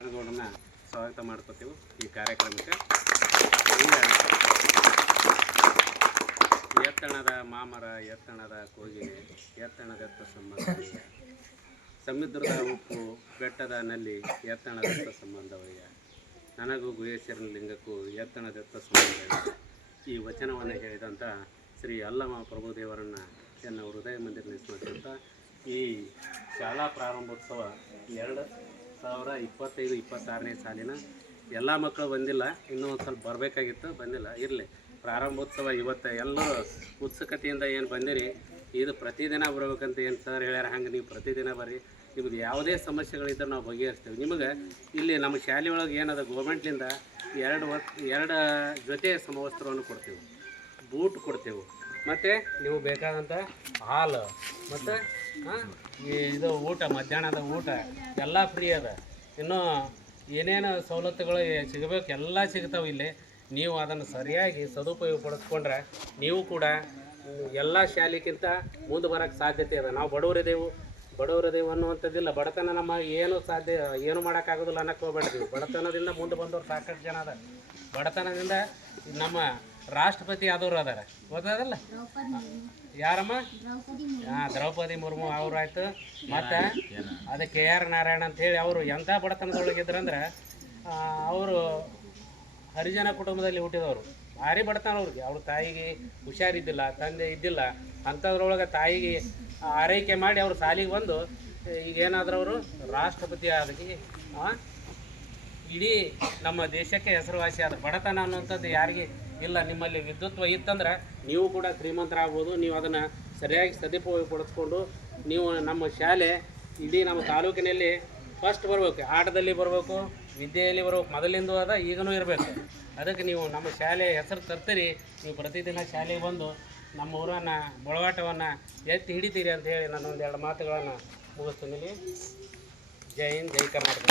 ಗೌಡರನ್ನ ಸ್ವಾಗತ ಮಾಡ್ಕೋತೀವಿ ಈ ಕಾರ್ಯಕ್ರಮಕ್ಕೆ. ಎತ್ತಣದ ಮಾಮರ, ಎತ್ತಣದ ಕೋಗಿಲೆ, ಎತ್ತಣದತ್ತ ಸಂಬಂಧ, ಸಮುದ್ರದ ಉಪ್ಪು, ಬೆಟ್ಟದ ನಲ್ಲಿ, ಎತ್ತಣದತ್ತ ಸಂಬಂಧವಯ್ಯ, ನನಗೂ ಗುಹೇಶ್ವರನ ಲಿಂಗಕ್ಕೂ ಎತ್ತಣದತ್ತ ಸಂಬಂಧವಯ್ಯ. ಈ ವಚನವನ್ನು ಹೇಳಿದಂಥ ಶ್ರೀ ಅಲ್ಲಮ ಪ್ರಭುದೇವರನ್ನು ಎನ್ನ ಹೃದಯ ಮಂದಿರದಲ್ಲಿ ಸ್ಮರಿಸುತ್ತಾ ಈ ಶಾಲಾ ಪ್ರಾರಂಭೋತ್ಸವ 2025-26ನೇ ಸಾಲಿನ ಎಲ್ಲ ಮಕ್ಕಳು ಬಂದಿಲ್ಲ, ಇನ್ನೂ ಒಂದು ಸ್ವಲ್ಪ ಬರಬೇಕಾಗಿತ್ತು, ಬಂದಿಲ್ಲ. ಇರಲಿ, ಪ್ರಾರಂಭೋತ್ಸವ ಇವತ್ತು ಎಲ್ಲರೂ ಉತ್ಸುಕತೆಯಿಂದ ಏನು ಬಂದಿರಿ. ಇದು ಪ್ರತಿದಿನ ಬರಬೇಕಂತ ಏನು ಸರ್ ಹೇಳ್ಯಾರ, ಹಂಗೆ ನೀವು ಪ್ರತಿದಿನ ಬರ್ರಿ. ನಿಮ್ದು ಯಾವುದೇ ಸಮಸ್ಯೆಗಳಿದ್ದರೆ ನಾವು ಬಗೆಹರಿಸ್ತೀವಿ. ನಿಮಗೆ ಇಲ್ಲಿ ನಮ್ಮ ಶಾಲೆಯೊಳಗೆ ಏನದ ಗೌರ್ಮೆಂಟ್ಲಿಂದ ಎರಡು ಜೊತೆ ಸಮವಸ್ತ್ರವನ್ನು ಕೊಡ್ತೀವಿ, ಬೂಟ್ ಕೊಡ್ತೇವೆ, ಮತ್ತು ನೀವು ಬೇಕಾದಂಥ ಹಾಲು ಮತ್ತು ಇದು ಊಟ, ಮಧ್ಯಾಹ್ನದ ಊಟ ಎಲ್ಲ ಫ್ರೀ ಅದ. ಇನ್ನೂ ಏನೇನು ಸವಲತ್ತುಗಳು ಸಿಗಬೇಕು ಎಲ್ಲ ಸಿಗ್ತಾವೆ ಇಲ್ಲಿ. ನೀವು ಅದನ್ನು ಸರಿಯಾಗಿ ಸದುಪಯೋಗ ಪಡಿಸ್ಕೊಂಡ್ರೆ ನೀವು ಕೂಡ ಎಲ್ಲ ಶಾಲೆಗಿಂತ ಮುಂದೆ ಬರೋಕ್ಕೆ ಸಾಧ್ಯತೆ ಇದೆ. ನಾವು ಬಡವರಿದೇವು ಅನ್ನುವಂಥದ್ದಿಲ್ಲ. ಬಡತನ ನಮ್ಮ ಏನು ಮಾಡೋಕ್ಕಾಗೋದಿಲ್ಲ ಅನ್ನಕ್ಕೆ ಹೋಗ್ಬೇಡ್ತೀವಿ. ಬಡತನದಿಂದ ಮುಂದೆ ಬಂದವ್ರು ಸಾಕಷ್ಟು ಜನ ಅದ. ಬಡತನದಿಂದ ನಮ್ಮ ರಾಷ್ಟ್ರಪತಿ ಆದವರು ಅದಾರ, ಗೊತ್ತದಲ್ಲ ಯಾರಮ್ಮ? ದ್ರೌಪದಿ ಮುರ್ಮು ಅವರಾಯ್ತು. ಮತ್ತು ಅದು KR ನಾರಾಯಣ ಅಂಥೇಳಿ ಅವರು ಎಂಥ ಬಡತನದೊಳಗಿದ್ರಂದ್ರೆ ಅವರು ಹರಿಜನ ಕುಟುಂಬದಲ್ಲಿ ಹುಟ್ಟಿದವರು. ಭಾರಿ ಬಡತನ ಅವ್ರಿಗೆ. ಅವ್ರ ತಾಯಿಗೆ ಹುಷಾರಿದ್ದಿಲ್ಲ, ತಂದೆ ಇದ್ದಿಲ್ಲ. ಅಂಥದ್ರೊಳಗೆ ತಾಯಿಗೆ ಆರೈಕೆ ಮಾಡಿ ಅವರು ಸಾಲಿಗೆ ಬಂದು ಈಗೇನಾದರೂ ಅವರು ರಾಷ್ಟ್ರಪತಿ ಆಗಿ ಇಡೀ ನಮ್ಮ ದೇಶಕ್ಕೆ ಹೆಸರುವಾಸಿ ಆದ. ಬಡತನ ಅನ್ನುವಂಥದ್ದು ಯಾರಿಗೆ ಇಲ್ಲ. ನಿಮ್ಮಲ್ಲಿ ವಿದ್ಯುತ್ವ ಇತ್ತಂದ್ರೆ ನೀವು ಕೂಡ ಶ್ರೀಮಂತರಾಗ್ಬೋದು. ನೀವು ಅದನ್ನು ಸರಿಯಾಗಿ ಸದುಪಯೋಗ ಪಡಿಸ್ಕೊಂಡು ನೀವು ನಮ್ಮ ಶಾಲೆ ಇಡೀ ನಮ್ಮ ತಾಲೂಕಿನಲ್ಲಿ ಫಸ್ಟ್ ಬರಬೇಕು, ಆಟದಲ್ಲಿ ಬರಬೇಕು, ವಿದ್ಯೆಯಲ್ಲಿ ಬರಬೇಕು. ಮೊದಲಿಂದ ಅದ, ಈಗನೂ ಇರಬೇಕು. ಅದಕ್ಕೆ ನೀವು ನಮ್ಮ ಶಾಲೆ ಹೆಸರು ತರ್ತೀರಿ. ನೀವು ಪ್ರತಿದಿನ ಶಾಲೆಗೆ ಬಂದು ನಮ್ಮ ಊರನ್ನು ಬಳವಾಟವನ್ನು ಎತ್ತಿ ಹಿಡಿತೀರಿ ಅಂತ ಹೇಳಿ ನಾನು ಒಂದೆರಡು ಮಾತುಗಳನ್ನು ಮುಗಿಸ್ತೀನಿ. ಜೈ ಹಿಂದ್, ಜೈ ಕರ್ನಾಟಕ.